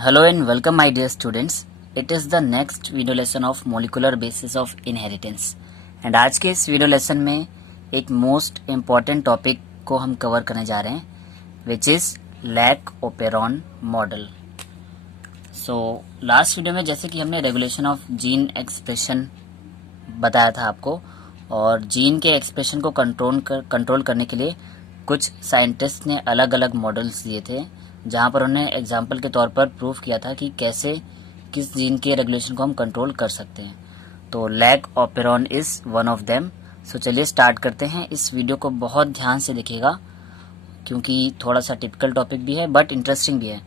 Hello and welcome my dear students. It is the next video lesson of molecular basis of inheritance. And आज के इस video lesson में एक most important topic को हम cover करने जा रहे हैं which is lack operon model. So last video में जैसे कि हमने रेगुलेशन ऑफ जीन एक्सप्रेशन बताया था आपको, और जीन के एक्सप्रेशन को कंट्रोल करने के लिए कुछ साइंटिस्ट ने अलग अलग मॉडल्स दिए थे, जहाँ पर उन्होंने एग्जाम्पल के तौर पर प्रूफ किया था कि कैसे किस जीन के रेगुलेशन को हम कंट्रोल कर सकते हैं. तो lac operon is one of them. So चलिए स्टार्ट करते हैं. इस वीडियो को बहुत ध्यान से देखिएगा क्योंकि थोड़ा सा टिपिकल टॉपिक भी है बट इंटरेस्टिंग भी है.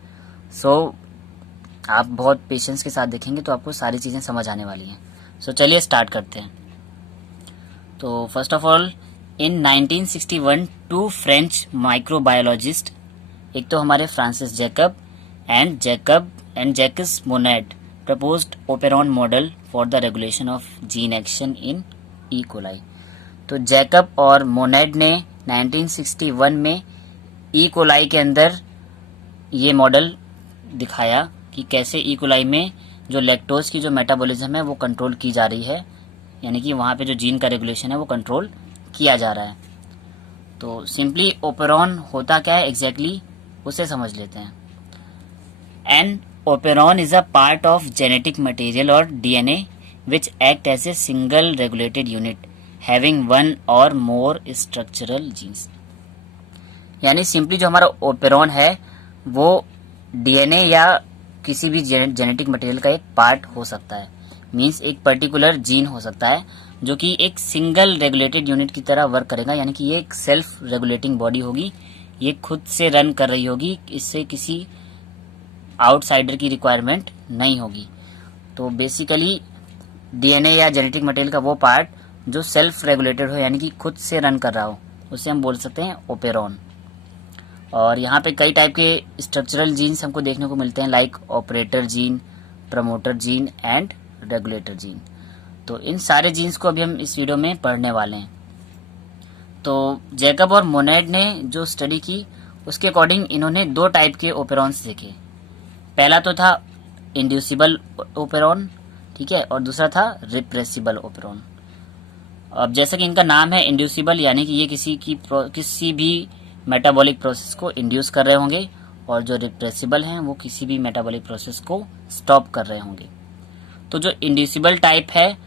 सो आप बहुत पेशेंस के साथ देखेंगे तो आपको सारी चीज़ें समझ आने वाली हैं. सो चलिए स्टार्ट करते हैं. तो first of all in 1961 two French microbiologist, एक तो हमारे Francis Jacob and Jacques Monod proposed operon model for the regulation of gene action in E coli. तो जैकब और मोनेड ने 1961 में ई कोलाई के अंदर ये मॉडल दिखाया कि कैसे ई कोलाई में जो लैक्टोज की जो मेटाबॉलिज्म है वो कंट्रोल की जा रही है, यानी कि वहाँ पे जो जीन का रेगुलेशन है वो कंट्रोल किया जा रहा है. तो सिंपली ओपेरॉन होता क्या है एग्जैक्टली उसे समझ लेते हैं. An operon is a part of genetic material or DNA which act as a single regulated unit having one or more structural genes. यानी सिंपली जो हमारा ओपेरॉन है वो डीएनए या किसी भी जेनेटिक मटेरियल का एक पार्ट हो सकता है. मीन्स एक पर्टिकुलर जीन हो सकता है जो कि एक सिंगल रेगुलेटेड यूनिट की तरह वर्क करेगा, यानी कि ये एक सेल्फ रेगुलेटिंग बॉडी होगी, ये खुद से रन कर रही होगी, इससे किसी आउटसाइडर की रिक्वायरमेंट नहीं होगी. तो बेसिकली डीएनए या जेनेटिक मटेरियल का वो पार्ट जो सेल्फ रेगुलेटेड हो, यानी कि खुद से रन कर रहा हो, उसे हम बोल सकते हैं ओपेरॉन. और यहाँ पे कई टाइप के स्ट्रक्चरल जीन्स हमको देखने को मिलते हैं, like operator gene, promoter gene and regulator gene. तो इन सारे जीन्स को अभी हम इस वीडियो में पढ़ने वाले हैं. तो जैकब और मोनेड ने जो स्टडी की उसके अकॉर्डिंग इन्होंने दो टाइप के ओपेरॉन्स देखे. पहला तो था इंड्यूसिबल ओपेरॉन, ठीक है, और दूसरा था रिप्रेसिबल ओपेरॉन. अब जैसा कि इनका नाम है इंड्यूसिबल, यानी कि ये किसी भी मेटाबॉलिक प्रोसेस को इंड्यूस कर रहे होंगे, और जो रिप्रेसिबल हैं वो किसी भी मेटाबॉलिक प्रोसेस को स्टॉप कर रहे होंगे. तो जो इंड्यूसिबल टाइप है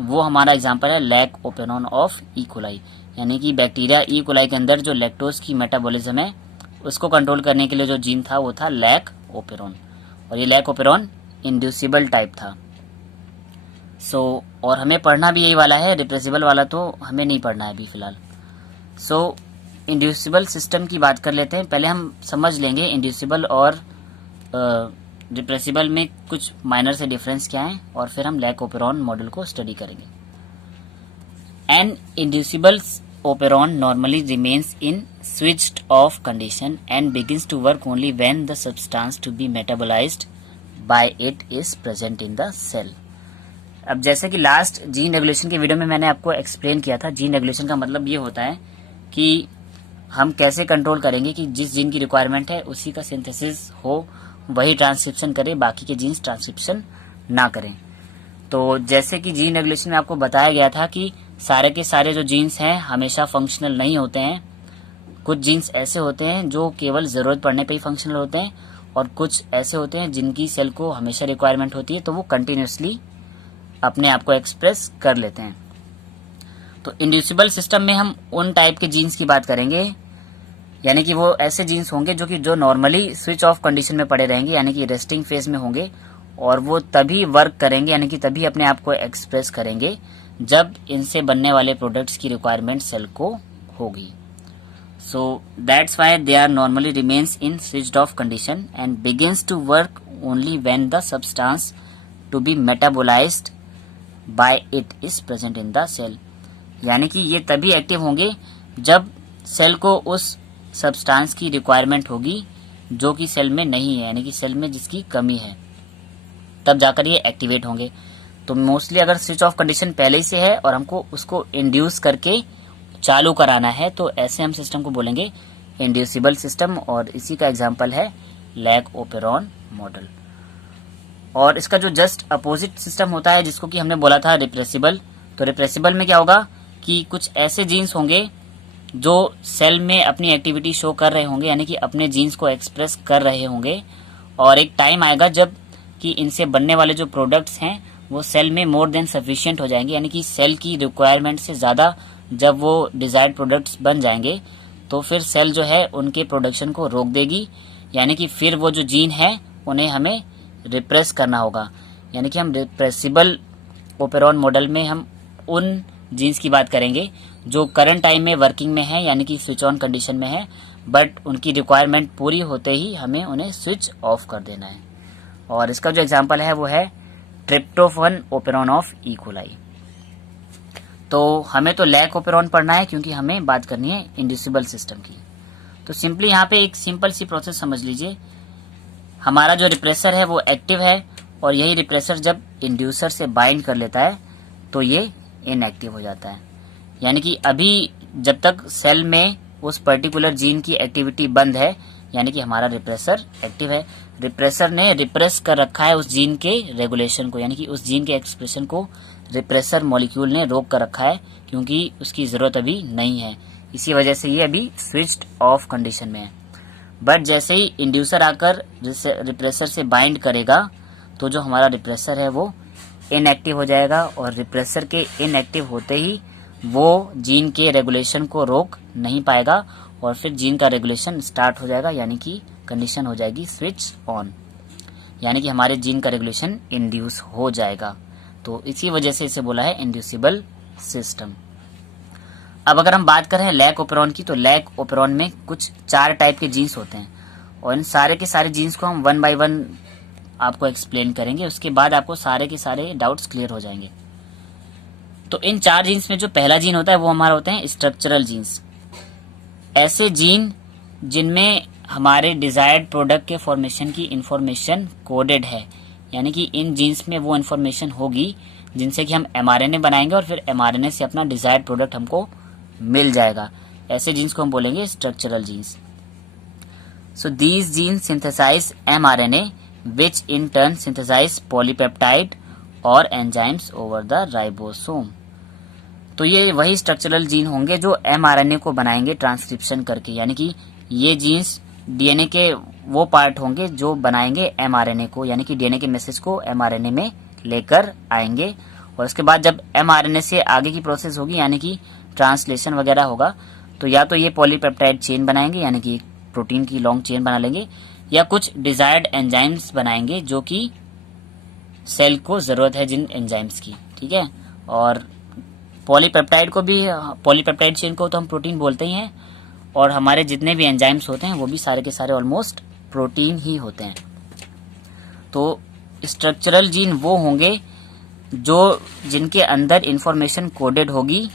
वो हमारा एग्जांपल है lac operon of E coli, यानी कि बैक्टीरिया ई कोलाई के अंदर जो लैक्टोज की मेटाबॉलिज्म है उसको कंट्रोल करने के लिए जो जीन था वो था लैक ओपेरॉन, और ये लैक ओपेरॉन इंड्यूसिबल टाइप था. सो और हमें पढ़ना भी यही वाला है, रिप्रेसिबल वाला तो हमें नहीं पढ़ना है अभी फिलहाल. सो इंड्यूसिबल सिस्टम की बात कर लेते हैं. पहले हम समझ लेंगे इंड्यूसिबल और रिप्रेसिबल में कुछ माइनर से डिफरेंस क्या है, और फिर हम लैक ओपेरॉन मॉडल को स्टडी करेंगे. An inducible operon normally remains in switched off condition and begins to work only when the substance to be metabolized by it is present in the cell. अब जैसे कि last gene regulation के video में मैंने आपको explain किया था, gene regulation का मतलब ये होता है कि हम कैसे कंट्रोल करेंगे कि जिस जीन की रिक्वायरमेंट है उसी का सिंथेसिस हो, वही ट्रांसक्रिप्शन करे, बाकी के जीन्स ट्रांसक्रिप्शन ना करें. तो जैसे कि जीन रेगुलेशन में आपको बताया गया था कि सारे के सारे जो जीन्स हैं हमेशा फंक्शनल नहीं होते हैं. कुछ जीन्स ऐसे होते हैं जो केवल ज़रूरत पड़ने पे ही फंक्शनल होते हैं, और कुछ ऐसे होते हैं जिनकी सेल को हमेशा रिक्वायरमेंट होती है, तो वो कंटिन्यूसली अपने आप को एक्सप्रेस कर लेते हैं. तो इंड्यूसिबल सिस्टम में हम उन टाइप के जीन्स की बात करेंगे, यानी कि वो ऐसे जीन्स होंगे जो नॉर्मली स्विच ऑफ कंडीशन में पड़े रहेंगे, यानी कि रेस्टिंग फेज में होंगे, और वो तभी वर्क करेंगे, यानी कि तभी अपने आप को एक्सप्रेस करेंगे जब इनसे बनने वाले प्रोडक्ट्स की रिक्वायरमेंट सेल को होगी. So that's why they are normally remains in switched off condition and begins to work only when the substance to be metabolised by it is present in the cell. यानी कि ये तभी active होंगे जब cell को उस substance की requirement होगी जो कि सेल में नहीं है, यानी कि सेल में जिसकी कमी है, तब जाकर ये एक्टिवेट होंगे. तो मोस्टली अगर स्विच ऑफ कंडीशन पहले ही से है और हमको उसको इंड्यूस करके चालू कराना है, तो ऐसे हम सिस्टम को बोलेंगे इंड्यूसिबल सिस्टम, और इसी का एग्जांपल है लैक ओपेरॉन मॉडल. और इसका जो जस्ट अपोजिट सिस्टम होता है जिसको कि हमने बोला था रिप्रेसिबल, तो रिप्रेसिबल में क्या होगा कि कुछ ऐसे जीन्स होंगे जो सेल में अपनी एक्टिविटी शो कर रहे होंगे, यानी कि अपने जीन्स को एक्सप्रेस कर रहे होंगे, और एक टाइम आएगा जब कि इनसे बनने वाले जो प्रोडक्ट्स हैं वो सेल में मोर देन सफिशिएंट हो जाएंगे, यानी कि सेल की रिक्वायरमेंट से ज़्यादा जब वो डिजायर्ड प्रोडक्ट्स बन जाएंगे तो फिर सेल जो है उनके प्रोडक्शन को रोक देगी, यानी कि फिर वो जो जीन है उन्हें हमें रिप्रेस करना होगा। यानी कि हम रिप्रेसिबल ओपेरॉन मॉडल में हम उन जीन्स की बात करेंगे जो करंट टाइम में वर्किंग में है, यानी कि स्विच ऑन कंडीशन में है, बट उनकी रिक्वायरमेंट पूरी होते ही हमें उन्हें स्विच ऑफ कर देना है। और इसका जो एग्जांपल है वो है tryptophan operon of E coli. तो हमें तो लैक ओपेरॉन पढ़ना है क्योंकि हमें बात करनी है इंड्यूसिबल सिस्टम की। तो सिंपली यहाँ पे एक सिंपल सी प्रोसेस समझ लीजिए, हमारा जो रिप्रेसर है वो एक्टिव है और यही रिप्रेसर जब इंड्यूसर से बाइंड कर लेता है तो ये इनएक्टिव हो जाता है। यानी कि अभी जब तक सेल में उस पर्टिकुलर जीन की एक्टिविटी बंद है, यानी कि हमारा रिप्रेसर एक्टिव है, रिप्रेसर ने रिप्रेस कर रखा है उस जीन के रेगुलेशन को, यानी कि उस जीन के एक्सप्रेशन को रिप्रेसर मॉलिक्यूल ने रोक कर रखा है क्योंकि उसकी जरूरत अभी नहीं है, इसी वजह से ये अभी स्विच्ड ऑफ कंडीशन में है। बट जैसे ही इंड्यूसर आकर रिप्रेसर से बाइंड करेगा तो जो हमारा रिप्रेसर है वो इनएक्टिव हो जाएगा, और रिप्रेसर के इनएक्टिव होते ही वो जीन के रेगुलेशन को रोक नहीं पाएगा और फिर जीन का रेगुलेशन स्टार्ट हो जाएगा, यानी कि कंडीशन हो जाएगी स्विच ऑन, यानी कि हमारे जीन का रेगुलेशन इंड्यूस हो जाएगा। तो इसी वजह से इसे बोला है इंड्यूसिबल सिस्टम। अब अगर हम बात करें लैक ओपेरॉन की, तो लैक ओपेरॉन में कुछ 4 टाइप के जीन्स होते हैं और इन सारे के सारे जीन्स को हम 1 बाय 1 आपको एक्सप्लेन करेंगे, उसके बाद आपको सारे के सारे डाउट्स क्लियर हो जाएंगे। तो इन 4 जीन्स में जो पहला जीन होता है वो हमारा होते हैं स्ट्रक्चरल जीन्स। ऐसे जीन जिनमें हमारे डिजायर्ड प्रोडक्ट के फॉर्मेशन की इंफॉर्मेशन कोडेड है, यानी कि इन जीन्स में वो इंफॉर्मेशन होगी जिनसे कि हम एमआरएनए बनाएंगे और फिर एमआरएनए से अपना डिजायर्ड प्रोडक्ट हमको मिल जाएगा। ऐसे जीन्स को हम बोलेंगे structural genes. So these genes synthesise mRNA which in turn synthesise polypeptide और एंजाइम्स ओवर द राइबोसोम। तो ये वही स्ट्रक्चरल जीन होंगे जो एमआरएनए को बनाएंगे ट्रांसक्रिप्शन करके, यानी कि ये जीन्स डीएनए के वो पार्ट होंगे जो बनाएंगे एमआरएनए को, यानी कि डीएनए के मैसेज को एमआरएनए में लेकर आएंगे। और उसके बाद जब एमआरएनए से आगे की प्रोसेस होगी, यानी कि ट्रांसलेशन वगैरह होगा, तो या तो ये पॉलीपेप्टाइड चेन बनाएंगे, यानी कि प्रोटीन की लॉन्ग चेन बना लेंगे, या कुछ डिजायर्ड एंजाइम्स बनाएंगे जो कि सेल को जरूरत है जिन एंजाइम्स की, ठीक है। और पॉलीपेप्टाइड को भी, पॉलीपेप्टाइड चेन को तो हम प्रोटीन बोलते ही हैं, और हमारे जितने भी एंजाइम्स होते हैं वो भी सारे के सारे ऑलमोस्ट प्रोटीन ही होते हैं। तो स्ट्रक्चरल जीन वो होंगे जो जिनके अंदर इंफॉर्मेशन कोडेड होगी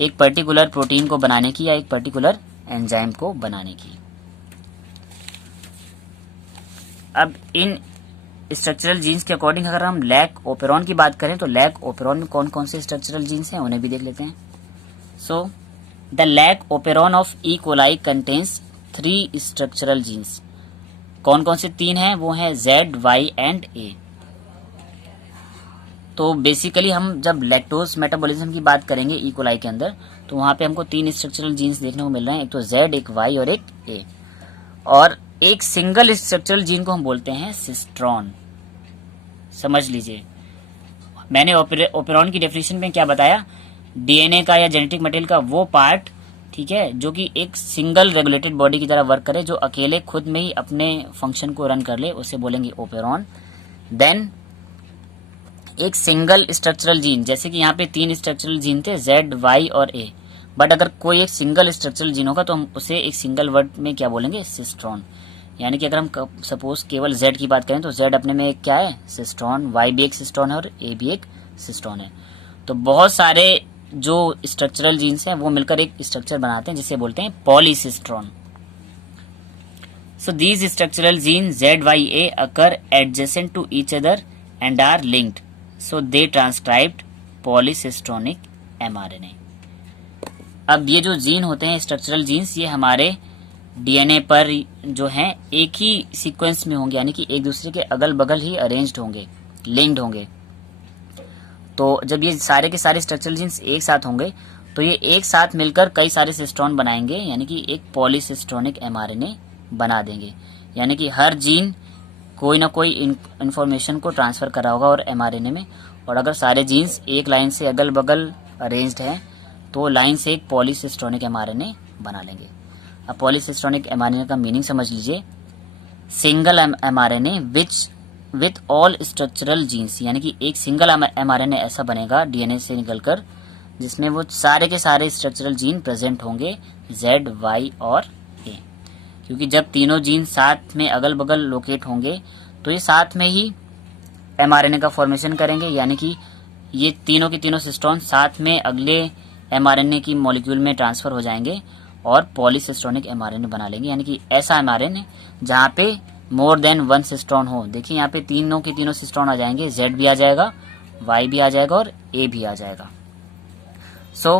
एक पर्टिकुलर प्रोटीन को बनाने की या एक पर्टिकुलर एंजाइम को बनाने की। अब इन स्ट्रक्चरल जीन्स के अकॉर्डिंग अगर हम लैक ओपेरॉन की बात करें तो लैक ओपेरॉन में कौन कौन से स्ट्रक्चरल जीन्स हैं उन्हें भी देख लेते हैं। So the lac operon of E coli contains 3 structural genes. कौन कौन से 3 हैं? वो हैं Z, Y एंड A। तो बेसिकली हम जब लैक्टोज मेटाबॉलिज्म की बात करेंगे ई कोलाई के अंदर, तो वहां पे हमको 3 स्ट्रक्चरल जीन्स देखने को मिल रहे हैं, एक तो Z, एक Y और एक A। और एक सिंगल स्ट्रक्चरल जीन को हम बोलते हैं सिस्ट्रॉन। समझ लीजिए, मैंने ओपेरॉन की डेफिनेशन में क्या बताया, डीएनए का या जेनेटिक मटेरियल का वो पार्ट, ठीक है, जो कि एक सिंगल रेगुलेटेड बॉडी की तरह वर्क करे, जो अकेले खुद में ही अपने फंक्शन को रन कर ले, उसे बोलेंगे ओपेरॉन। देन एक सिंगल स्ट्रक्चरल जीन, जैसे कि यहाँ पे 3 स्ट्रक्चरल जीन थे Z, Y और A, बट अगर कोई एक सिंगल स्ट्रक्चरल जीन होगा तो हम उसे एक सिंगल वर्ड में क्या बोलेंगे, सिस्ट्रॉन। यानी कि अगर हम सपोज केवल Z की बात करें तो Z अपने में एक क्या है, सिस्ट्रॉन, Y भी एक सिस्ट्रॉन है और A भी एक सिस्ट्रॉन है। तो बहुत सारे जो स्ट्रक्चरल जीन्स हैं वो मिलकर एक स्ट्रक्चर बनाते हैं जिसे बोलते हैं polycistron. So these structural gene Z, Y, A occur adjacent to each other and are linked, so they transcribed polycistronic mRNA। अब ये जो जीन होते हैं स्ट्रक्चरल जीन्स, ये हमारे डीएनए पर जो हैं एक ही सीक्वेंस में होंगे, यानी कि एक दूसरे के अगल बगल ही अरेंज्ड होंगे, लिंक्ड होंगे। तो जब ये सारे के सारे स्ट्रक्चरल जीन्स एक साथ होंगे तो ये एक साथ मिलकर कई सारे सिस्टोन बनाएंगे, यानी कि एक पॉलीसिस्टोनिक एमआरएनए बना देंगे। यानी कि हर जीन कोई ना कोई इंफॉर्मेशन को ट्रांसफर करा होगा और एमआरएनए में, और अगर सारे जीन्स एक लाइन से अगल बगल अरेंज्ड हैं तो लाइन से एक पॉलीसिस्टोनिक एमआरएनए बना लेंगे। अब पॉलीसिस्टोनिक एमआरएनए का मीनिंग समझ लीजिए, single mRNA with all structural genes, यानी कि एक सिंगल एमआरएनए ऐसा बनेगा डीएनए से निकलकर जिसमें वो सारे के सारे स्ट्रक्चरल जीन प्रेजेंट होंगे, Z, Y और A। क्योंकि जब तीनों जीन साथ में अगल बगल लोकेट होंगे तो ये साथ में ही एमआरएनए का फॉर्मेशन करेंगे, यानी कि ये तीनों के तीनों सिस्टोन साथ में अगले एमआरएनए की मॉलिक्यूल में ट्रांसफर हो जाएंगे और पॉलीसिस्टोनिक एमआरएनए बना लेंगे। यानी कि ऐसा एमआरएनए जहाँ पे मोर देन वन सिस्टोन हो। देखिए यहाँ पे तीनों के तीनों सिस्टोन आ जाएंगे, Z भी आ जाएगा, Y भी आ जाएगा और A भी आ जाएगा। So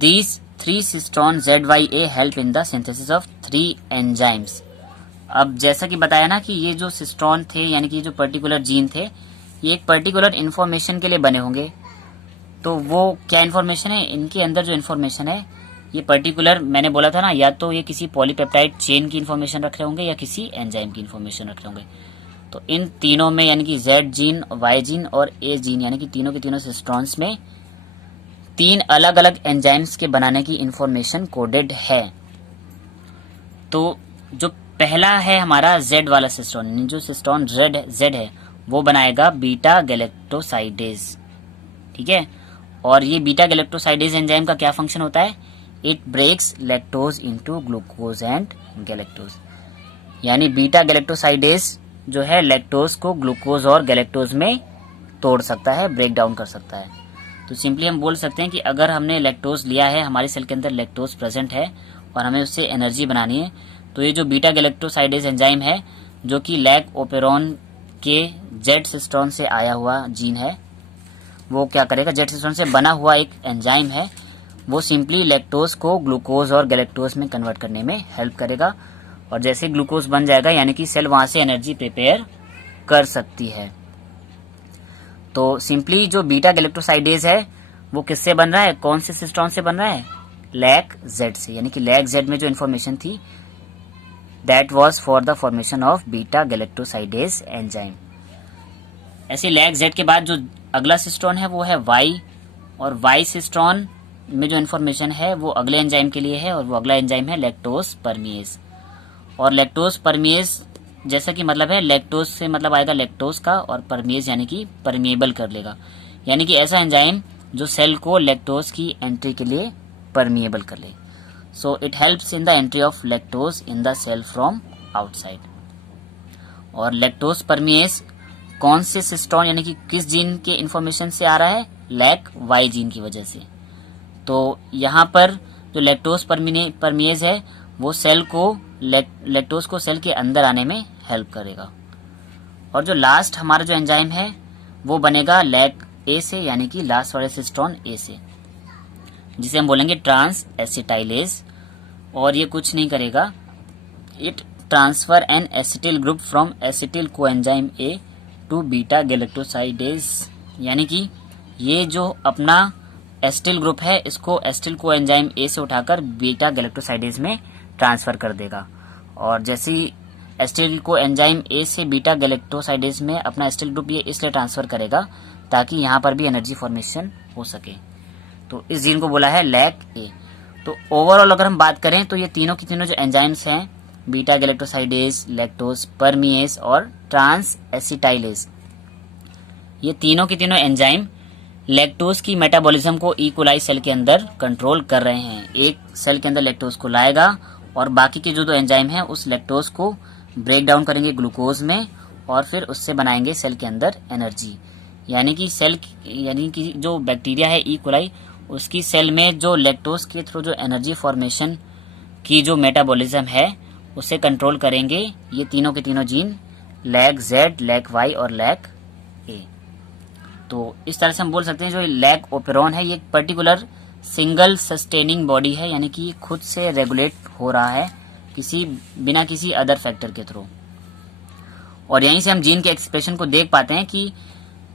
these three cystone Z, Y, A help in the synthesis of 3 enzymes। अब जैसा कि बताया ना कि ये जो सिस्टोन थे, यानी कि जो पर्टिकुलर जीन थे, ये एक पर्टिकुलर इन्फॉर्मेशन के लिए बने होंगे। तो वो क्या इन्फॉर्मेशन है, इनके अंदर जो इन्फॉर्मेशन है ये पर्टिकुलर, मैंने बोला था ना, या तो ये किसी पॉलीपेप्टाइड चेन की इन्फॉर्मेशन रख रहे होंगे या किसी एंजाइम की इन्फॉर्मेशन रख रहे होंगे। तो इन तीनों में, यानी कि Z जीन, Y जीन और A जीन, यानी कि तीनों के तीनों सिस्टोन्स में 3 अलग अलग एंजाइम्स के बनाने की इंफॉर्मेशन कोडेड है। तो जो पहला है हमारा Z वाला सिस्टोन, जो सिस्टोन Z है वो बनाएगा बीटा गैलेक्टोसाइडेज, ठीक है। और ये बीटा गैलेक्टोसाइडेज एंजाइम का क्या फंक्शन होता है, it breaks lactose into glucose and galactose. यानी बीटा गैलेक्टोसाइडेज जो है लैक्टोज को ग्लूकोज और गैलेक्टोज में तोड़ सकता है, ब्रेक डाउन कर सकता है। तो सिंपली हम बोल सकते हैं कि अगर हमने लैक्टोज लिया है, हमारे सेल के अंदर लैक्टोज प्रेजेंट है और हमें उससे एनर्जी बनानी है, तो ये जो बीटा गैलेक्टोसाइडेज एंजाइम है जो कि लैक ओपेरॉन के Z सिस्टोन से आया हुआ जीन है, वो क्या करेगा, Z सिस्टोन से बना हुआ एक एंजाइम है, वो सिंपली लैक्टोज को ग्लूकोज और गैलेक्टोज में कन्वर्ट करने में हेल्प करेगा। और जैसे ग्लूकोज बन जाएगा यानी कि सेल वहां से एनर्जी प्रिपेयर कर सकती है। तो सिंपली जो बीटा गैलेक्टोसाइडेज है वो किससे बन रहा है, कौन से सिस्टोन से बन रहा है, लैक Z से। यानी कि लैक Z में जो इन्फॉर्मेशन थी that was for the formation of beta galactosidase enzyme. ऐसे लैक Z के बाद जो अगला सिस्टोन है वो है Y, और Y सिस्टोन में जो इन्फॉर्मेशन है वो अगले एंजाइम के लिए है, और वो अगला एंजाइम है लैक्टोज परमिएज। और लैक्टोज परमिएज जैसा कि मतलब है, लैक्टोज से मतलब आएगा लैक्टोज का, और परमिएज यानी कि परमिएबल कर लेगा, यानी कि ऐसा एंजाइम जो सेल को लैक्टोज की एंट्री के लिए परमिएबल कर ले। So it helps in the entry of lactose in the cell from outside. और लैक्टोज परमिएज कौन से सिस्टोन यानी कि किस जीन के इन्फॉर्मेशन से आ रहा है, लैक Y जीन की वजह से। तो यहाँ पर जो लैक्टोज परमिएज है वो सेल को लैक्टोज को सेल के अंदर आने में हेल्प करेगा। और जो लास्ट हमारा जो एंजाइम है वो बनेगा लैक A से, यानी कि लास्ट वाले सिस्टोन A से, जिसे हम बोलेंगे ट्रांस एसिटाइलेज। और ये कुछ नहीं करेगा, it transfer an acetyl group from acetyl coenzyme A to beta galactosidase. यानी कि ये जो अपना एसिटिल ग्रुप है इसको एसिटिल कोएंजाइम A से उठाकर बीटा गैलेक्टोसाइडेज में ट्रांसफर कर देगा। और जैसे ही एसिटिल कोएंजाइम A से बीटा गैलेक्टोसाइडेज में अपना एसिटिल ग्रुप ये इसलिए ट्रांसफर करेगा ताकि यहाँ पर भी एनर्जी फॉर्मेशन हो सके। तो इस जीन को बोला है लैक A। तो ओवरऑल अगर हम बात करें तो ये तीनों की तीनों जो एंजाइम्स हैं, बीटा गैलेक्टोसाइडेज, लैक्टोज परमिएज और ट्रांस एसिटाइलेज, ये तीनों की तीनों एंजाइम लैक्टोज की मेटाबॉलिज्म को ई कोलाई सेल के अंदर कंट्रोल कर रहे हैं। एक सेल के अंदर लैक्टोज को लाएगा और बाकी के जो दो एंजाइम हैं उस लैक्टोज को ब्रेक डाउन करेंगे ग्लूकोज में, और फिर उससे बनाएंगे सेल के अंदर एनर्जी। यानी कि जो बैक्टीरिया है ई कोलाई, उसकी सेल में जो लैक्टोज के थ्रू जो एनर्जी फॉर्मेशन की जो मेटाबॉलिज्म है उसे कंट्रोल करेंगे ये तीनों के तीनों gene, lac Z, lac Y और लैक A। तो इस तरह से हम बोल सकते हैं जो लैक ओपेरॉन है ये एक पर्टिकुलर सिंगल सस्टेनिंग बॉडी है, यानी कि ये खुद से रेगुलेट हो रहा है बिना किसी अदर फैक्टर के थ्रू। और यहीं से हम जीन के एक्सप्रेशन को देख पाते हैं कि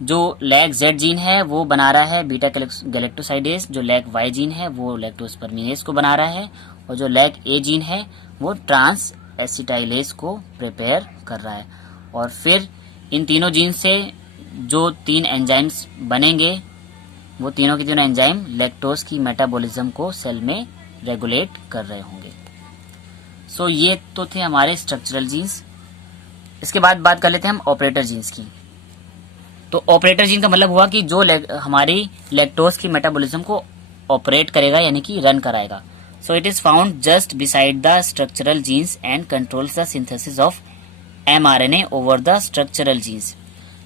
जो लैग जेड जीन है वो बना रहा है बीटा गैलेक्टोसाइडेज, जो लैग वाई जीन है वो लैक्टोस्पर्मिनेज को बना रहा है, और जो लैग ए जीन है वो ट्रांस एसिटाइलेज को प्रिपेयर कर रहा है। और फिर इन तीनों जीन से जो 3 एंजाइम्स बनेंगे वो तीनों के तीनों एंजाइम लैक्टोज की मेटाबॉलिज्म को सेल में रेगुलेट कर रहे होंगे। सो ये तो थे हमारे स्ट्रक्चरल जीन्स। इसके बाद बात कर लेते हैं हम ऑपरेटर जीन्स की। तो ऑपरेटर जीन का मतलब हुआ कि जो हमारी लैक्टोज की मेटाबॉलिज्म को ऑपरेट करेगा, यानी कि रन कराएगा। So it is found just beside the structural genes and controls the synthesis of mRNA over the structural genes.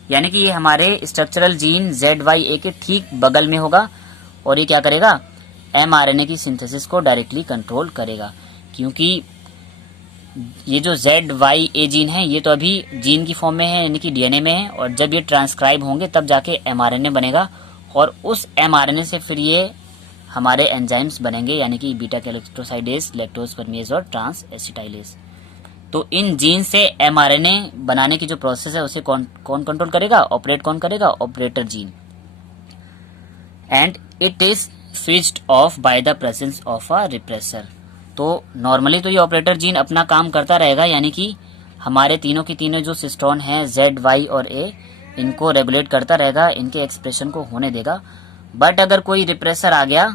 यानी कि ये हमारे स्ट्रक्चरल जीन ZYA के ठीक बगल में होगा, और ये क्या करेगा, mRNA की सिंथेसिस को डायरेक्टली कंट्रोल करेगा। क्योंकि ये जो ZYA जीन है ये तो अभी जीन की फॉर्म में है, यानी कि डीएनए में है, और जब ये ट्रांसक्राइब होंगे तब जाके mRNA बनेगा, और उस mRNA से फिर ये हमारे एंजाइम्स बनेंगे, यानी कि बीटा गैलेक्टोसाइडेज, लैक्टोस्पर्मिनेज और ट्रांस एसिटाइलेज। तो इन जीन से mRNA बनाने की जो प्रोसेस है उसे कौन कंट्रोल करेगा, ऑपरेट कौन करेगा, operator gene. And it is switched off by the presence of a repressor. तो नॉर्मली तो ये ऑपरेटर जीन अपना काम करता रहेगा, यानी कि हमारे तीनों की तीनों जो सिस्टोन हैं ZY और A, इनको रेगुलेट करता रहेगा, इनके एक्सप्रेशन को होने देगा। बट अगर कोई रिप्रेसर आ गया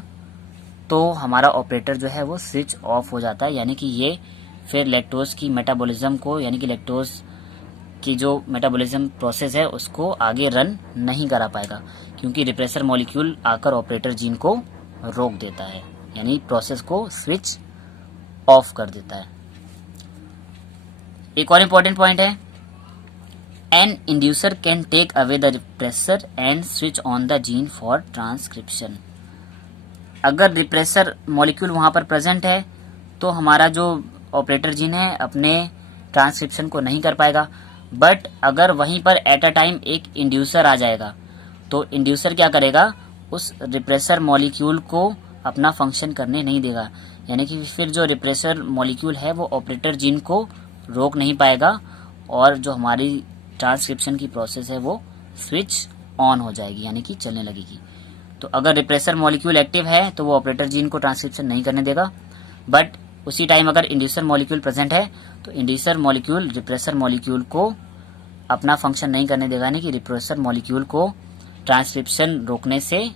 तो हमारा ऑपरेटर जो है वो स्विच ऑफ हो जाता है, यानी कि ये फिर लैक्टोज की मेटाबॉलिज्म को, यानी कि लैक्टोज की जो मेटाबॉलिज्म प्रोसेस है उसको आगे रन नहीं करा पाएगा, क्योंकि रिप्रेसर मॉलिक्यूल आकर ऑपरेटर जीन को रोक देता है, यानी प्रोसेस को स्विच ऑफ कर देता है। एक और इम्पोर्टेंट पॉइंट है, an inducer can take away the repressor and switch on the gene for transcription. अगर रिप्रेसर मॉलिक्यूल वहां पर प्रेजेंट है तो हमारा जो ऑपरेटर जीन है अपने ट्रांसक्रिप्शन को नहीं कर पाएगा। बट अगर वहीं पर एट अ टाइम एक इंड्यूसर आ जाएगा तो इंड्यूसर क्या करेगा, उस रिप्रेसर मॉलिक्यूल को अपना फंक्शन करने नहीं देगा, यानी कि फिर जो रिप्रेसर मॉलिक्यूल है वो ऑपरेटर जीन को रोक नहीं पाएगा, और जो हमारी ट्रांसक्रिप्शन की प्रोसेस है वो स्विच ऑन हो जाएगी, यानी कि चलने लगेगी। तो अगर रिप्रेसर मॉलिक्यूल एक्टिव है तो वो ऑपरेटर जीन को ट्रांसक्रिप्शन नहीं करने देगा, बट उसी टाइम अगर इंड्यूसर मॉलिक्यूल प्रेजेंट है तो इंड्यूसर मॉलिक्यूल रिप्रेसर मॉलिक्यूल को अपना फंक्शन नहीं करने देगा, यानी कि रिप्रेसर मॉलिक्यूल को ट्रांसक्रिप्शन रोकने से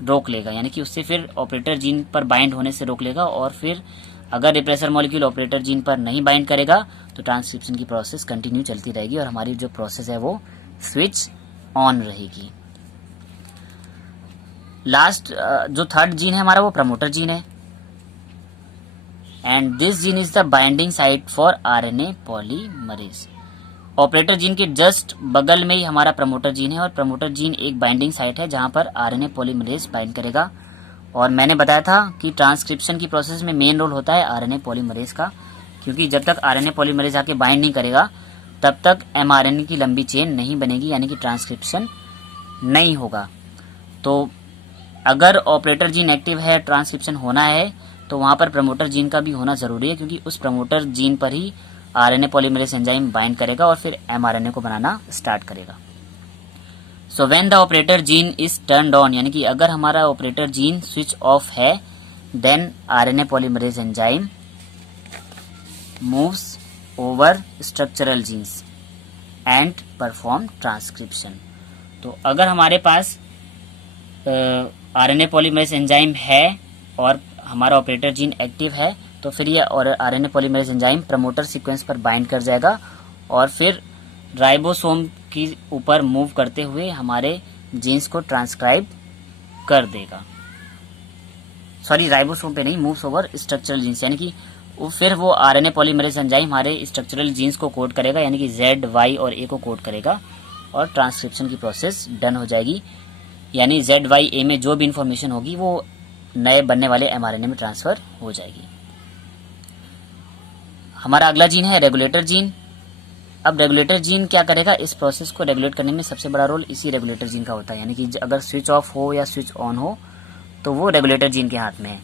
रोक लेगा, यानी कि उससे फिर ऑपरेटर जीन पर बाइंड होने से रोक लेगा। और फिर अगर रिप्रेसर मॉलिक्यूल ऑपरेटर जीन पर नहीं बाइंड करेगा तो ट्रांसक्रिप्शन की प्रोसेस कंटिन्यू चलती रहेगी और हमारी जो प्रोसेस है वो स्विच ऑन रहेगी। लास्ट जो थर्ड जीन है हमारा वो प्रमोटर जीन है, and this gene is the binding site for RNA polymerase. Operator gene के जस्ट बगल में ही हमारा प्रमोटर जीन है, और प्रमोटर जीन एक बाइंडिंग साइट है जहां पर RNA पॉलीमरेज बाइंड करेगा। और मैंने बताया था कि ट्रांसक्रिप्शन की प्रोसेस में मेन रोल होता है RNA पॉलीमरेज का, क्योंकि जब तक RNA पॉलीमरेज आके बाइंड नहीं करेगा तब तक mRNA की लंबी चेन नहीं बनेगी, यानी कि ट्रांसक्रिप्शन नहीं होगा। तो अगर ऑपरेटर जीन एक्टिव है, ट्रांसक्रिप्शन होना है, तो वहां पर प्रमोटर जीन का भी होना जरूरी है, क्योंकि उस प्रमोटर जीन पर ही RNA पॉलीमरेज एंजाइम बाइंड करेगा और फिर mRNA को बनाना स्टार्ट करेगा। So when the operator gene is turned on, यानी कि अगर हमारा ऑपरेटर जीन स्विच ऑफ है, then RNA polymerase enzyme moves over structural genes and perform transcription. तो अगर हमारे पास RNA पॉलीमरेज एंजाइम है और हमारा ऑपरेटर जीन एक्टिव है तो फिर ये और RNA polymerase enzyme promoter sequence पर बाइंड कर जाएगा और फिर राइबोसोम की ऊपर मूव करते हुए हमारे जीन्स को ट्रांसक्राइब कर देगा। सॉरी, राइबोसोम पे नहीं, मूव्स ओवर स्ट्रक्चरल जीन्स, यानी कि फिर वो RNA पॉलीमरेज एंजाइम हमारे स्ट्रक्चरल जीन्स को कोड करेगा, यानी कि Z, Y और A को कोड करेगा और ट्रांसक्रिप्शन की प्रोसेस डन हो जाएगी। यानी ZYA में जो भी इंफॉर्मेशन होगी वो नए बनने वाले mRNA में ट्रांसफर हो जाएगी। हमारा अगला जीन है रेगुलेटर जीन। अब रेगुलेटर जीन क्या करेगा, इस प्रोसेस को रेगुलेट करने में सबसे बड़ा रोल इसी रेगुलेटर जीन का होता है, यानी कि अगर स्विच ऑफ हो या स्विच ऑन हो तो वो रेगुलेटर जीन के हाथ में है।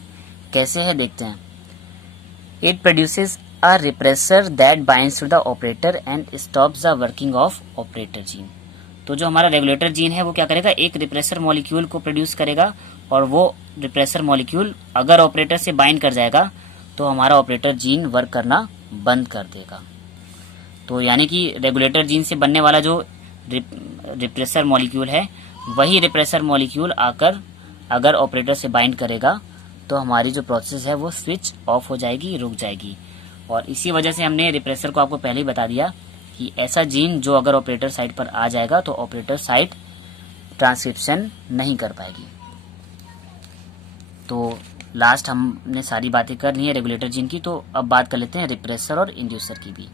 कैसे है देखते हैं। It produces a repressor that binds to the operator and stops the working of operator gene. तो जो हमारा रेगुलेटर जीन है वो क्या करेगा, एक रिप्रेसर मॉलिक्यूल को प्रोड्यूस करेगा और वो रिप्रेसर मॉलिक्यूल अगर ऑपरेटर से बाइंड कर जाएगा तो हमारा ऑपरेटर जीन वर्क करना बंद कर देगा। तो यानी कि रेगुलेटर जीन से बनने वाला जो रिप्रेसर मॉलिक्यूल है वही रिप्रेसर मॉलिक्यूल आकर अगर ऑपरेटर से बाइंड करेगा तो हमारी जो प्रोसेस है वो स्विच ऑफ हो जाएगी, रुक जाएगी। और इसी वजह से हमने रिप्रेसर को आपको पहले ही बता दिया कि ऐसा जीन जो अगर ऑपरेटर साइट पर आ जाएगा तो ऑपरेटर साइट ट्रांसक्रिप्शन नहीं कर पाएगी। तो लास्ट हमने सारी बातें कर ली है रेगुलेटर जीन की, तो अब बात कर लेते हैं रिप्रेसर और इंड्यूसर की भी।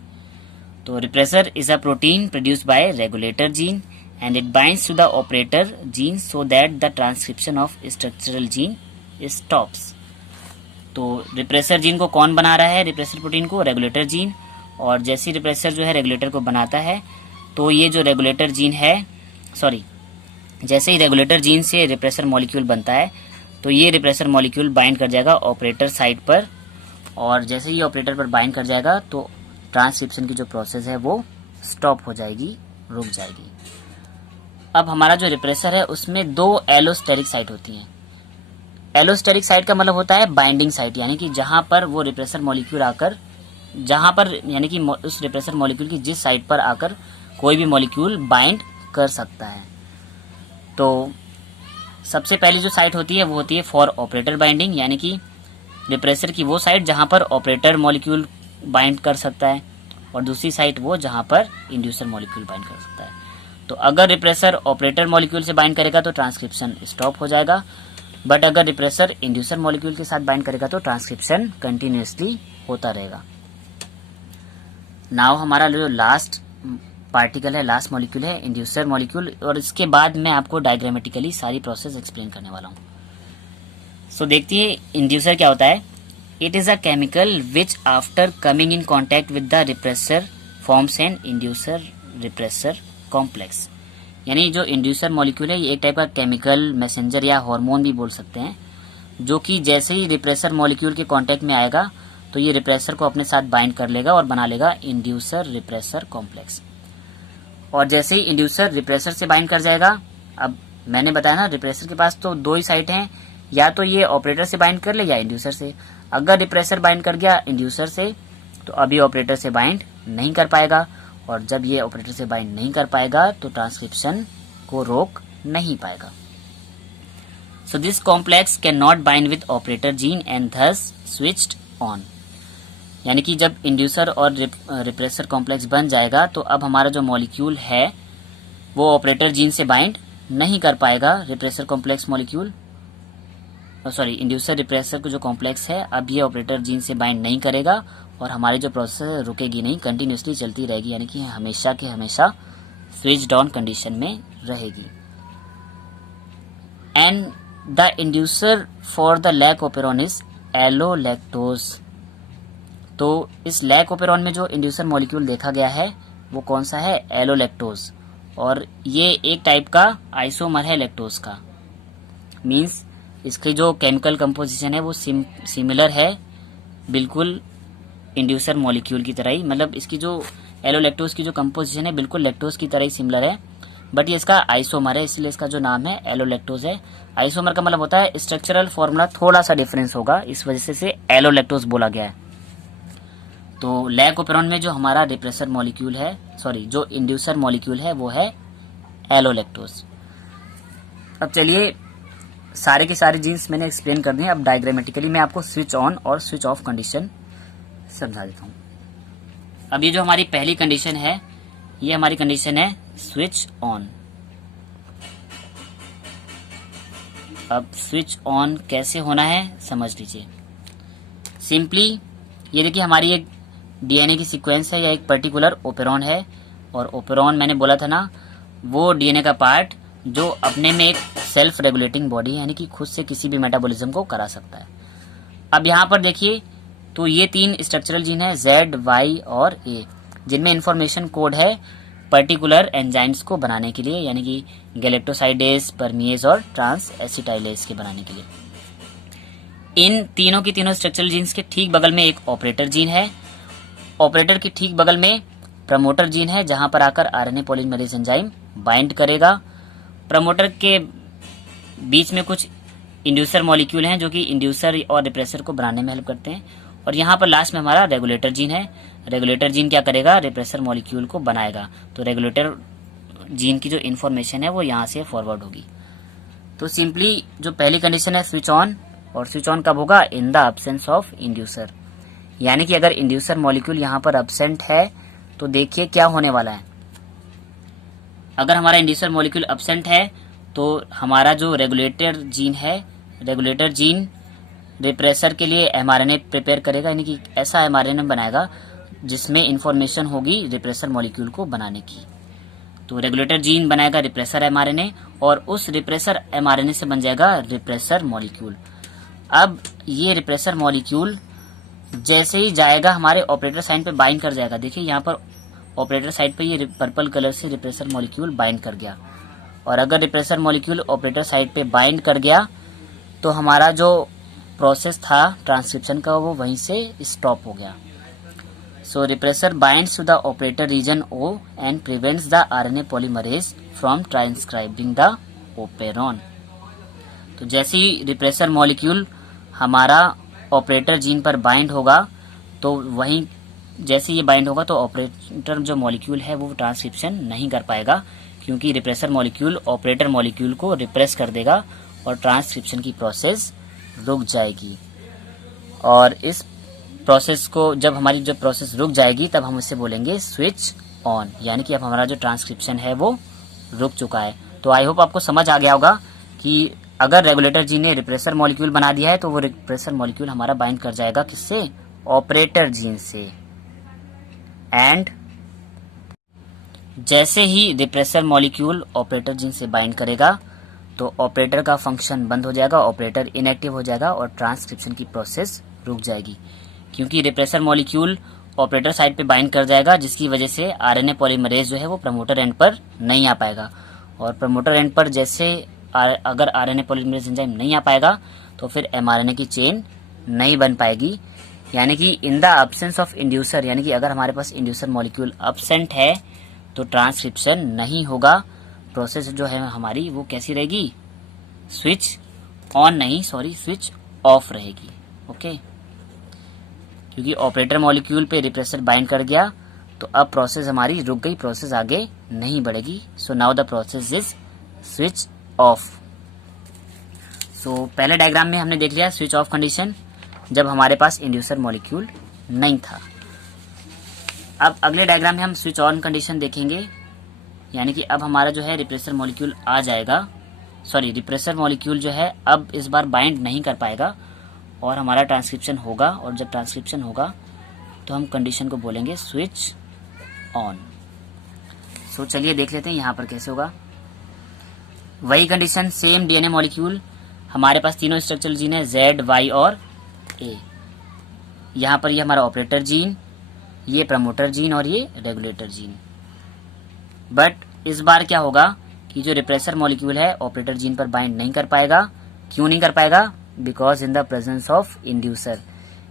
तो repressor is a protein produced by regulator gene and it binds to the operator gene so that the transcription of structural gene stops। तो रिप्रेसर जीन को कौन बना रहा है, रिप्रेसर प्रोटीन को रेगुलेटर जीन। और जैसे रिप्रेसर जो है रेगुलेटर को बनाता है तो ये जो रेगुलेटर जीन है जैसे ही रेगुलेटर जीन से रिप्रेसर मॉलिक्यूल बनता है तो ये रिप्रेसर मॉलिक्यूल बाइंड कर जाएगा ऑपरेटर साइट पर, और जैसे ही ऑपरेटर पर बाइंड कर जाएगा तो ट्रांसक्रिप्शन की जो प्रोसेस है वो स्टॉप हो जाएगी, रुक जाएगी। अब हमारा जो रिप्रेसर है उसमें दो एलोस्टेरिक साइट होती हैं। एलोस्टेरिक साइट का मतलब होता है बाइंडिंग साइट, यानी कि जहां पर वो रिप्रेसर मॉलिक्यूल आकर जहां पर यानी कि उस रिप्रेसर मॉलिक्यूल की जिस साइट पर आकर कोई भी मॉलिक्यूल बाइंड कर सकता है। तो सबसे पहली जो साइट होती है वो होती है फॉर ऑपरेटर बाइंडिंग, यानी कि रिप्रेसर की वो साइट जहां पर ऑपरेटर मॉलिक्यूल बाइंड कर सकता है, और दूसरी साइट वो जहां पर इंड्यूसर मॉलिक्यूल बाइंड कर सकता है। तो अगर रिप्रेसर ऑपरेटर मॉलिक्यूल से बाइंड करेगा तो ट्रांसक्रिप्शन स्टॉप हो जाएगा, बट अगर रिप्रेसर इंड्यूसर मॉलिक्यूल के साथ बाइंड करेगा तो ट्रांसक्रिप्शन कंटिन्यूसली होता रहेगा। नाउ हमारा जो लास्ट पार्टिकल है, लास्ट मॉलिक्यूल है इंड्यूसर मॉलिक्यूल, और इसके बाद मैं आपको डायग्रामेटिकली सारी प्रोसेस एक्सप्लेन करने वाला हूँ। सो देखती है इंड्यूसर क्या होता है। It is a chemical which after coming in contact with the repressor forms an inducer repressor complex. यानी जो इंड्यूसर मॉलिक्यूल है ये एक टाइप का केमिकल मैसेंजर या हार्मोन भी बोल सकते हैं, जो कि जैसे ही रिप्रेसर मॉलिक्यूल के कांटेक्ट में आएगा तो ये रिप्रेसर को अपने साथ बाइंड कर लेगा और बना लेगा इंड्यूसर रिप्रेसर कॉम्प्लेक्स। और जैसे ही इंड्यूसर रिप्रेसर से बाइंड कर जाएगा, अब मैंने बताया ना रिप्रेसर के पास तो दो ही साइट हैं, या तो ये ऑपरेटर से बाइंड कर ले या इंड्यूसर से। अगर रिप्रेसर बाइंड कर गया इंड्यूसर से तो अभी ऑपरेटर से बाइंड नहीं कर पाएगा, और जब ये ऑपरेटर से बाइंड नहीं कर पाएगा तो ट्रांसक्रिप्शन को रोक नहीं पाएगा। So this complex can not bind with operator gene and thus switched on. यानी कि जब इंड्यूसर और रिप्रेसर कॉम्प्लेक्स बन जाएगा तो अब हमारा जो मॉलिक्यूल है वो ऑपरेटर जीन से बाइंड नहीं कर पाएगा। Repressor complex molecule inducer repressor का जो कॉम्प्लेक्स है अब ये ऑपरेटर जीन से बाइंड नहीं करेगा और हमारी जो प्रोसेस रुकेगी नहीं, कंटिन्यूसली चलती रहेगी, यानी कि हमेशा के हमेशा स्विच डाउन कंडीशन में रहेगी। And the inducer for the lac operon is allolactose. तो इस लैक ओपेरॉन में जो इंड्यूसर मॉलिक्यूल देखा गया है वो कौन सा है, एलोलैक्टोज। और ये एक टाइप का आइसोमर है लैक्टोज का, मीन्स इसकी जो केमिकल कंपोजिशन है वो सिमिलर है बिल्कुल इंड्यूसर मॉलिक्यूल की तरह ही। मतलब इसकी जो एलोलैक्टोज की जो कंपोजिशन है बिल्कुल लैक्टोज की तरह ही सिमिलर है, बट ये इसका आइसोमर है, इसलिए इसका जो नाम है एलोलैक्टोज है। आइसोमर का मतलब होता है स्ट्रक्चरल फॉर्मूला थोड़ा सा डिफरेंस होगा, इस वजह से एलोलैक्टोज बोला गया है। तो लैक ओपेरॉन में जो हमारा रिप्रेसर मॉलिक्यूल है, जो इंड्यूसर मॉलिक्यूल है वो है एलोलैक्टोज। अब चलिए सारे के सारे जीन्स मैंने एक्सप्लेन कर दिए, अब डायग्रामेटिकली मैं आपको स्विच ऑन और स्विच ऑफ कंडीशन समझा देता हूँ। अब ये जो हमारी पहली कंडीशन है ये हमारी कंडीशन है स्विच ऑन। अब स्विच ऑन कैसे होना है समझ लीजिए। सिंपली ये देखिए हमारी एक डीएनए की सीक्वेंस है या एक पर्टिकुलर ओपेरॉन है, और ओपेरॉन मैंने बोला था ना वो डीएनए का पार्ट जो अपने में एक सेल्फ रेगुलेटिंग बॉडी है, यानी कि खुद से किसी भी मेटाबॉलिज्म को करा सकता है। अब यहाँ पर देखिए तो ये तीन स्ट्रक्चरल जीन है Z, Y और A, जिनमें इंफॉर्मेशन कोड है पर्टिकुलर एंजाइम्स को बनाने के लिए, यानी कि गैलेक्टोसाइडेज, परमिएज और ट्रांस एसिटाइलेज के बनाने के लिए। इन तीनों की तीनों स्ट्रक्चरल जीन्स के ठीक बगल में एक ऑपरेटर जीन है, ऑपरेटर के ठीक बगल में प्रमोटर जीन है जहां पर आकर आरएनए पॉलीमरेज एंजाइम बाइंड करेगा। प्रमोटर के बीच में कुछ इंड्यूसर मॉलिक्यूल हैं जो कि इंड्यूसर और रिप्रेसर को बनाने में हेल्प करते हैं, और यहाँ पर लास्ट में हमारा रेगुलेटर जीन है। रेगुलेटर जीन क्या करेगा, रिप्रेसर मॉलिक्यूल को बनाएगा। तो रेगुलेटर जीन की जो इन्फॉर्मेशन है वो यहाँ से फॉरवर्ड होगी। तो सिंपली जो पहली कंडीशन है स्विच ऑन, और स्विच ऑन कब होगा, in the absence of inducer. यानी कि अगर इंड्यूसर मॉलिक्यूल यहाँ पर अब्सेंट है तो देखिए क्या होने वाला है। अगर हमारा इंड्यूसर मॉलिक्यूल अब्सेंट है तो हमारा जो रेगुलेटर जीन है, रेगुलेटर जीन रिप्रेसर के लिए एमआरएनए प्रिपेयर करेगा, यानी कि ऐसा एमआरएनए बनाएगा जिसमें इंफॉर्मेशन होगी रिप्रेसर मॉलिक्यूल को बनाने की। तो रेगुलेटर जीन बनाएगा रिप्रेसर एमआरएनए, और उस रिप्रेसर एमआरएनए से बन जाएगा रिप्रेसर मॉलिक्यूल। अब ये रिप्रेसर मॉलिक्यूल जैसे ही जाएगा हमारे ऑपरेटर साइट पे बाइंड कर जाएगा। देखिए यहाँ पर ऑपरेटर साइट पे ये पर्पल कलर से रिप्रेसर मॉलिक्यूल बाइंड कर गया, और अगर रिप्रेसर मॉलिक्यूल ऑपरेटर साइट पे बाइंड कर गया तो हमारा जो प्रोसेस था ट्रांसक्रिप्शन का वो वहीं से स्टॉप हो गया। So repressor binds to the operator region O and prevents the RNA polymerase from transcribing the operon. तो जैसे ही रिप्रेसर मॉलिक्यूल हमारा ऑपरेटर जीन पर बाइंड होगा तो वहीं जैसे ये बाइंड होगा तो ऑपरेटर जो मॉलिक्यूल है वो ट्रांसक्रिप्शन नहीं कर पाएगा, क्योंकि रिप्रेसर मॉलिक्यूल ऑपरेटर मॉलिक्यूल को रिप्रेस कर देगा और ट्रांसक्रिप्शन की प्रोसेस रुक जाएगी। और इस प्रोसेस को जब हमारी जो प्रोसेस रुक जाएगी तब हम इसे बोलेंगे स्विच ऑन, यानी कि अब हमारा जो ट्रांसक्रिप्शन है वो रुक चुका है। तो आई होप आपको समझ आ गया होगा कि अगर रेगुलेटर जीन ने रिप्रेसर मॉलिक्यूल बना दिया है तो वो रिप्रेसर मॉलिक्यूल हमारा बाइंड कर जाएगा किससे, ऑपरेटर जीन से। एंड जैसे ही रिप्रेसर मॉलिक्यूल ऑपरेटर जीन से बाइंड करेगा तो ऑपरेटर का फंक्शन बंद हो जाएगा, ऑपरेटर इनएक्टिव हो जाएगा और ट्रांसक्रिप्शन की प्रोसेस रुक जाएगी, क्योंकि रिप्रेसर मॉलिक्यूल ऑपरेटर साइट पे बाइंड कर जाएगा, जिसकी वजह से आरएनए पॉलीमरेज जो है वो प्रमोटर एंड पर नहीं आ पाएगा। और प्रमोटर एंड पर जैसे अगर आरएनए पॉलीमरेज एंजाइम नहीं आ पाएगा तो फिर एमआरएनए की चेन नहीं बन पाएगी। यानी कि in the absence of inducer, यानी कि अगर हमारे पास इंड्यूसर मॉलिक्यूल अब्सेंट है तो ट्रांसक्रिप्शन नहीं होगा। प्रोसेस जो है हमारी वो कैसी रहेगी, स्विच ऑन नहीं, सॉरी स्विच ऑफ रहेगी। ओके, क्योंकि ऑपरेटर मॉलिक्यूल पे रिप्रेसर बाइंड कर गया तो अब प्रोसेस हमारी रुक गई, प्रोसेस आगे नहीं बढ़ेगी। So now the process is switch off. So पहले डायग्राम में हमने देख लिया स्विच ऑफ कंडीशन जब हमारे पास इंड्यूसर मॉलिक्यूल नहीं था। अब अगले डायग्राम में हम स्विच ऑन कंडीशन देखेंगे, यानी कि अब हमारा जो है रिप्रेसर मॉलिक्यूल आ जाएगा, सॉरी रिप्रेसर मॉलिक्यूल जो है अब इस बार बाइंड नहीं कर पाएगा और हमारा ट्रांसक्रिप्शन होगा, और जब ट्रांसक्रिप्शन होगा तो हम कंडीशन को बोलेंगे स्विच ऑन। सो चलिए देख लेते हैं यहाँ पर कैसे होगा। वही कंडीशन, सेम डीएनए मॉलिक्यूल, हमारे पास तीनों स्ट्रक्चरल जीन है जेड, वाई और ए। यहाँ पर ये हमारा ऑपरेटर जीन, ये प्रमोटर जीन और ये रेगुलेटर जीन। बट इस बार क्या होगा कि जो रिप्रेसर मॉलिक्यूल है ऑपरेटर जीन पर बाइंड नहीं कर पाएगा। क्यों नहीं कर पाएगा, because in the presence of inducer,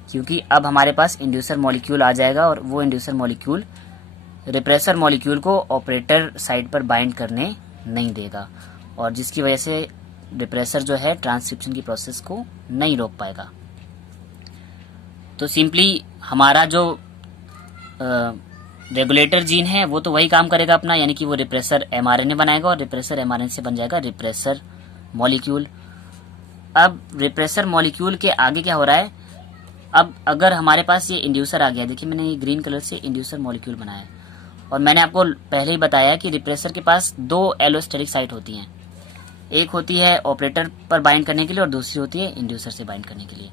क्योंकि अब हमारे पास इंड्यूसर मॉलिक्यूल आ जाएगा और वो इंड्यूसर मॉलिक्यूल रिप्रेसर मॉलिक्यूल को ऑपरेटर साइड पर बाइंड करने नहीं देगा, और जिसकी वजह से रिप्रेसर जो है ट्रांसक्रिप्शन की प्रोसेस को नहीं रोक पाएगा। तो सिंपली हमारा जो रेगुलेटर जीन है वो तो वही काम करेगा अपना, यानी कि वो रिप्रेसर एमआरएनए बनाएगा और रिप्रेसर एमआरएनए से बन जाएगा रिप्रेसर मॉलिक्यूल। अब रिप्रेसर मॉलिक्यूल के आगे क्या हो रहा है, अब अगर हमारे पास ये इंड्यूसर आ गया, देखिए मैंने ये ग्रीन कलर से इंड्यूसर मॉलिक्यूल बनाया है, और मैंने आपको पहले ही बताया कि रिप्रेसर के पास दो एलोस्टेरिक साइट होती हैं, एक होती है ऑपरेटर पर बाइंड करने के लिए और दूसरी होती है इंड्यूसर से बाइंड करने के लिए।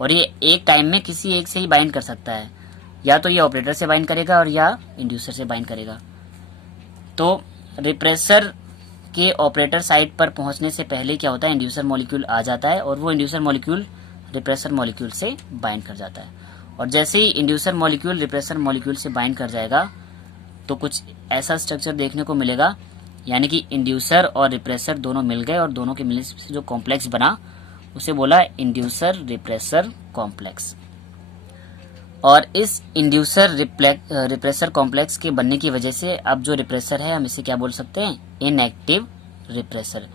और ये एक टाइम में किसी एक से ही बाइंड कर सकता है, या तो ये ऑपरेटर से बाइंड करेगा और या इंड्यूसर से बाइंड करेगा। तो रिप्रेसर के ऑपरेटर साइट पर पहुंचने से पहले क्या होता है, इंड्यूसर मॉलिक्यूल आ जाता है और वो इंड्यूसर मॉलिक्यूल रिप्रेसर मॉलिक्यूल से बाइंड कर जाता है। और जैसे ही इंड्यूसर मॉलिक्यूल रिप्रेसर मॉलिक्यूल से बाइंड कर जाएगा तो कुछ ऐसा स्ट्रक्चर देखने को मिलेगा, यानी कि इंड्यूसर और रिप्रेसर दोनों मिल गए और दोनों के मिलने से जो कॉम्प्लेक्स बना उसे बोला इंड्यूसर रिप्रेसर कॉम्प्लेक्स। और इस इंड्यूसर रिप्रेसर कॉम्प्लेक्स के बनने की वजह से अब जो रिप्रेसर है हम इसे क्या बोल सकते हैं, इनएक्टिव रिप्रेसर,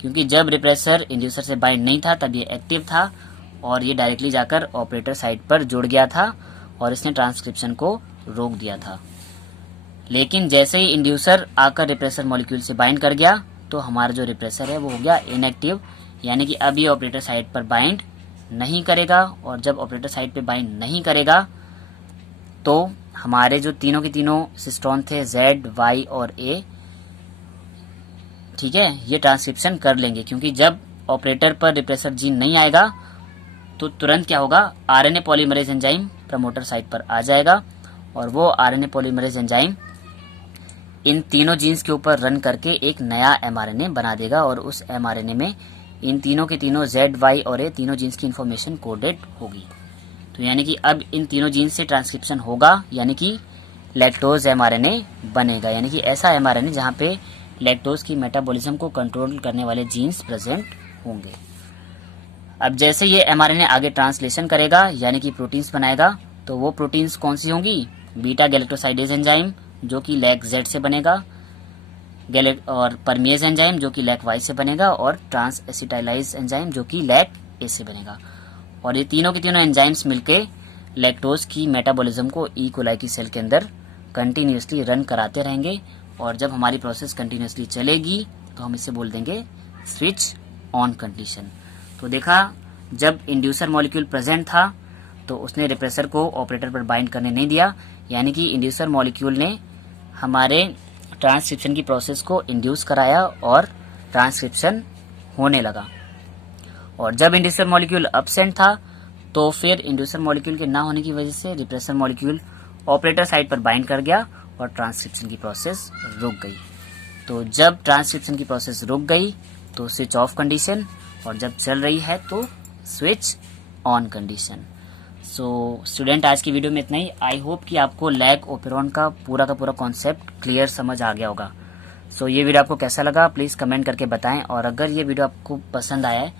क्योंकि जब रिप्रेसर इंड्यूसर से बाइंड नहीं था तब ये एक्टिव था और ये डायरेक्टली जाकर ऑपरेटर साइड पर जुड़ गया था और इसने ट्रांसक्रिप्शन को रोक दिया था। लेकिन जैसे ही इंड्यूसर आकर रिप्रेसर मॉलिक्यूल से बाइंड कर गया तो हमारा जो रिप्रेसर है वो हो गया इनएक्टिव, यानी कि अब ये ऑपरेटर साइड पर बाइंड नहीं करेगा। और जब ऑपरेटर साइड पे बाइंड नहीं करेगा तो हमारे जो तीनों के तीनों सिस्टोन थे Z, Y और A, ठीक है, ये ट्रांसक्रिप्शन कर लेंगे, क्योंकि जब ऑपरेटर पर रिप्रेसर जीन नहीं आएगा तो तुरंत क्या होगा, RNA polymerase enzyme promoter site पर आ जाएगा और वो आरएनए पॉलीमरेज एंजाइम इन तीनों जीन्स के ऊपर रन करके एक नया एमआरएनए बना देगा और उस एमआरएनए में इन तीनों के तीनों Z, Y और A तीनों जीन्स की इन्फॉर्मेशन कोडेड होगी। तो यानी कि अब इन तीनों जीन्स से ट्रांसक्रिप्शन होगा, यानी कि लैक्टोज एमआरएनए बनेगा, यानी कि ऐसा एमआरएनए जहाँ पे लैक्टोज की मेटाबॉलिज्म को कंट्रोल करने वाले जीन्स प्रेजेंट होंगे। अब जैसे ये एमआरएनए आगे ट्रांसलेशन करेगा यानी कि प्रोटीन्स बनाएगा, तो वो प्रोटीन्स कौन सी होंगी, बीटा गैलेक्टोसाइडेज एंजाइम जो कि लैक Z से बनेगा, और परमिएज एंजाइम जो कि लैक Y से बनेगा, और ट्रांस एसिटाइलाइज एंजाइम जो कि लैक A से बनेगा। और ये तीनों के तीनों एंजाइम्स मिलके लैक्टोज की मेटाबॉलिज्म को ई कोलाई की सेल के अंदर कंटिन्यूसली रन कराते रहेंगे। और जब हमारी प्रोसेस कंटिन्यूसली चलेगी तो हम इसे बोल देंगे स्विच ऑन कंडीशन। तो देखा, जब इंड्यूसर मॉलिक्यूल प्रेजेंट था तो उसने रिप्रेसर को ऑपरेटर पर बाइंड करने नहीं दिया, यानी कि इंड्यूसर मॉलिक्यूल ने हमारे ट्रांसक्रिप्शन की प्रोसेस को इंड्यूस कराया और ट्रांसक्रिप्शन होने लगा। और जब इंड्यूसर मॉलिक्यूल एब्सेंट था तो फिर इंड्यूसर मॉलिक्यूल के ना होने की वजह से रिप्रेसर मॉलिक्यूल ऑपरेटर साइड पर बाइंड कर गया और ट्रांसक्रिप्शन की प्रोसेस रुक गई। तो जब ट्रांसक्रिप्शन की प्रोसेस रुक गई तो स्विच ऑफ कंडीशन, और जब चल रही है तो switch on condition. So student, आज की वीडियो में इतना ही। आई होप कि आपको लैक ओपेरॉन का पूरा कॉन्सेप्ट क्लियर समझ आ गया होगा। सो ये वीडियो आपको कैसा लगा प्लीज़ कमेंट करके बताएं, और अगर ये वीडियो आपको पसंद आया है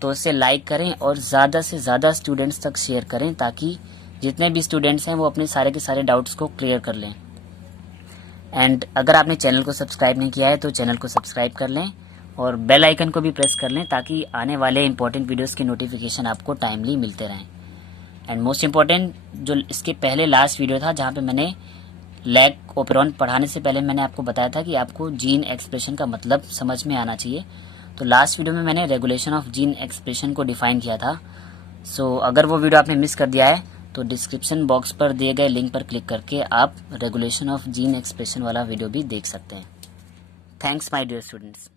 तो इसे लाइक करें और ज़्यादा से ज़्यादा स्टूडेंट्स तक शेयर करें, ताकि जितने भी स्टूडेंट्स हैं वो अपने सारे के सारे डाउट्स को क्लियर कर लें। एंड अगर आपने चैनल को सब्सक्राइब नहीं किया है तो चैनल को सब्सक्राइब कर लें और बेल आइकन को भी प्रेस कर लें, ताकि आने वाले इंपॉर्टेंट वीडियोस की नोटिफिकेशन आपको टाइमली मिलते रहें। एंड मोस्ट इम्पॉर्टेंट, जो इसके पहले लास्ट वीडियो था जहाँ पे मैंने लैक ओपेरॉन पढ़ाने से पहले मैंने आपको बताया था कि आपको जीन एक्सप्रेशन का मतलब समझ में आना चाहिए, तो लास्ट वीडियो में मैंने रेगुलेशन ऑफ जीन एक्सप्रेशन को डिफाइन किया था। सो अगर वो वीडियो आपने मिस कर दिया है तो डिस्क्रिप्शन बॉक्स पर दिए गए लिंक पर क्लिक करके आप रेगुलेशन ऑफ जीन एक्सप्रेशन वाला वीडियो भी देख सकते हैं। Thanks my dear students.